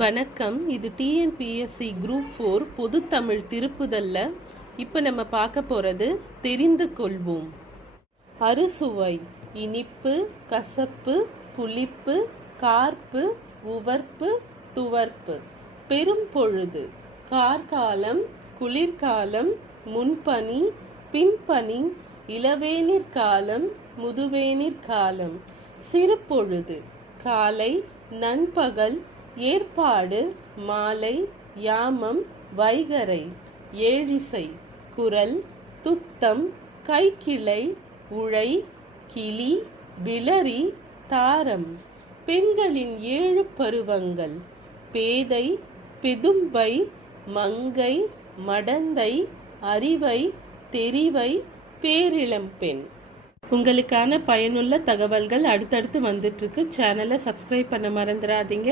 வணக்கம். இது TNPSC group 4 பொதுத்தமிழ் திருப்புதல்ல இப்போ நம்ம பார்க்க போகிறது தெரிந்து கொள்வோம். அறுசுவை: இனிப்பு, கசப்பு, புளிப்பு, கார்ப்பு, உவர்ப்பு, துவர்ப்பு. பெரும்பொழுது: கார்காலம், குளிர்காலம், முன்பனி, பின்பனி, இளவேனிற் காலம், முதுவேனிற் காலம். சிறுபொழுது: காலை, நண்பகல், ஏற்பாடு, மாலை, யாமம், வைகறை. ஏழிசை: குரல், துத்தம், கைக்கிளை, உழை, கிளி, விளரி, தாரம். பெண்களின் 7 பருவங்கள்: பேதை, பெதும்பை, மங்கை, மடந்தை, அறிவை, தெரிவை, பேரிளம்பெண். உங்களுக்கான பயனுள்ள தகவல்கள் அடுத்தடுத்து வந்துட்டுருக்கு. சேனலை சப்ஸ்கிரைப் பண்ண மறந்துடாதீங்க.